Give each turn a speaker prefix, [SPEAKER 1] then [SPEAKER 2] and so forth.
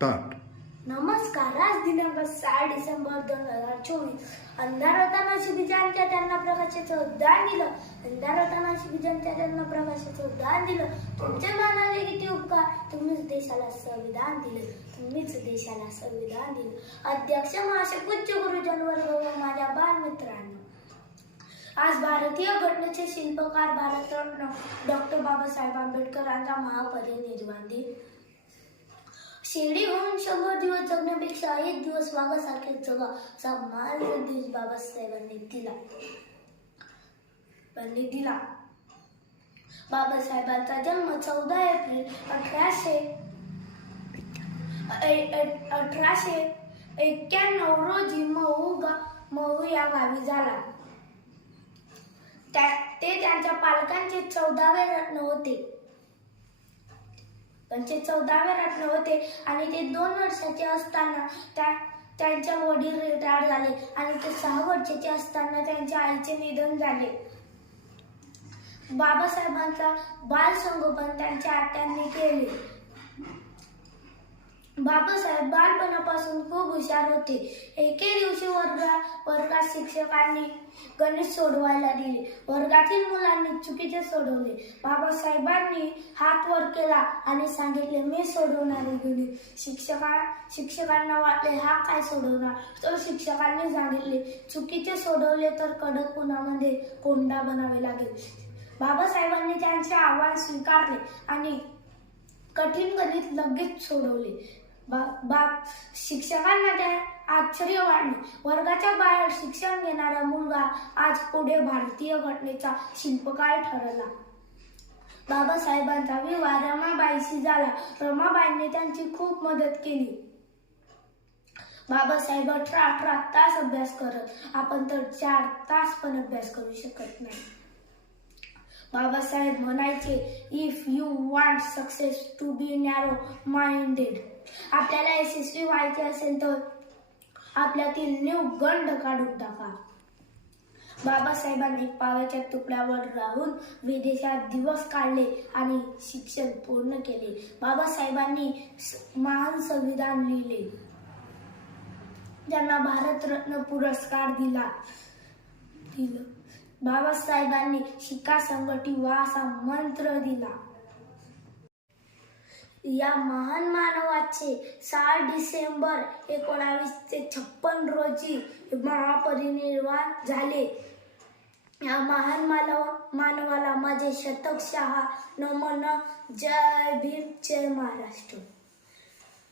[SPEAKER 1] Start
[SPEAKER 2] नमस्कार आज दिनांक सहा डिसेंबर दोन हजार चोवीस. अंधार होताना शिबिजांच्या त्यांना प्रकाशाचं उद्यान दिलं. अंधार होताना शिबिजांच्या त्यांना प्रकाशाचं उद्यान दिलं. तुमचे मानाने किती उपकार? तुम्हीच देशाला संविधान दिलं. तुम्हीच देशाला संविधान दिलं. अध्यक्ष महाशय उच्च गुरुजन वर्ग व माझ्या बालमित्रांनो आज भारतीय घटनेचे शिल्पकार भारतरत्न डॉक्टर बाबासाहेब आंबेडकरांचा महापरिनिर्वाण दिन. शिर्डी होऊन शंभर दिवस जगण्यापेक्षा एक दिवस वाघासारखे जगा असा मार्गदेश बाबासाहेबांनी दिला. त्यांनी दिला. बाबासाहेबांचा जन्म चौदा एप्रिल अठराशे ए- अठराशे एक्क्याण्णव रोजी मऊ गा या गावी झाला. त्या- ते त्यांच्या पालकांचे चौदावे रत्न होते. त्यांचे चौदावे रत्न होते आणि ते दोन वर्षाचे असताना त्या त्यांच्या वडील रिटायर झाले आणि ते सहा वर्षाचे असताना त्यांच्या आईचे निधन झाले. बाबासाहेबांचा बाल संगोपन त्यांच्या आत्यांनी केले. बाबासाहेब बालपणापासून खूप हुशार होते. एके दिवशी वर्गा वर्गात शिक्षकांनी गणित सोडवायला दिले. वर्गातील मुलांनी चुकीचे सोडवले. बाबासाहेबांनी हात वर केला आणि सांगितले मी सोडवणारे गणित शिक्षका शिक्षकांना वाटले हा काय सोडवणार? तर शिक्षकांनी सांगितले चुकीचे सोडवले तर कडक उन्हामध्ये कोंडा बनावे लागेल. बाबासाहेबांनी त्यांचे आव्हान स्वीकारले आणि कठीण गणित लगेच सोडवले. बाप शिक्षकांना त्या आश्चर्य वाढले वर्गाच्या बाहेर शिक्षण घेणारा मुलगा आज पुढे भारतीय घटनेचा शिल्पकार ठरला. बाबासाहेबांचा विवाह रमाबाईशी झाला. रमाबाईंनी त्यांची खूप मदत केली. बाबासाहेब अठरा अठरा तास अभ्यास करत आपण तर चार तास पण अभ्यास करू शकत नाही. बाबासाहेब म्हणायचे if you want success to be narrow minded आपल्याला यशस्वी व्हायचे असेल तर आपल्यातील न्यू गंड काढून टाका. बाबासाहेबांनी पाव्याच्या तुकड्यावर राहून विदेशात दिवस काढले आणि शिक्षण पूर्ण केले. बाबासाहेबांनी महान संविधान लिहिले. त्यांना भारतरत्न पुरस्कार दिला दिलं. बाबासाहेबांनी शिक्का संगटी वा असा मंत्र दिला. या महान मानवाचे सहा डिसेंबर एकोणावीसशे छप्पन रोजी महापरिनिर्वाण झाले. या महान मानव मानवाला माझे शतकशहा नमन. जय भीम जय महाराष्ट्र.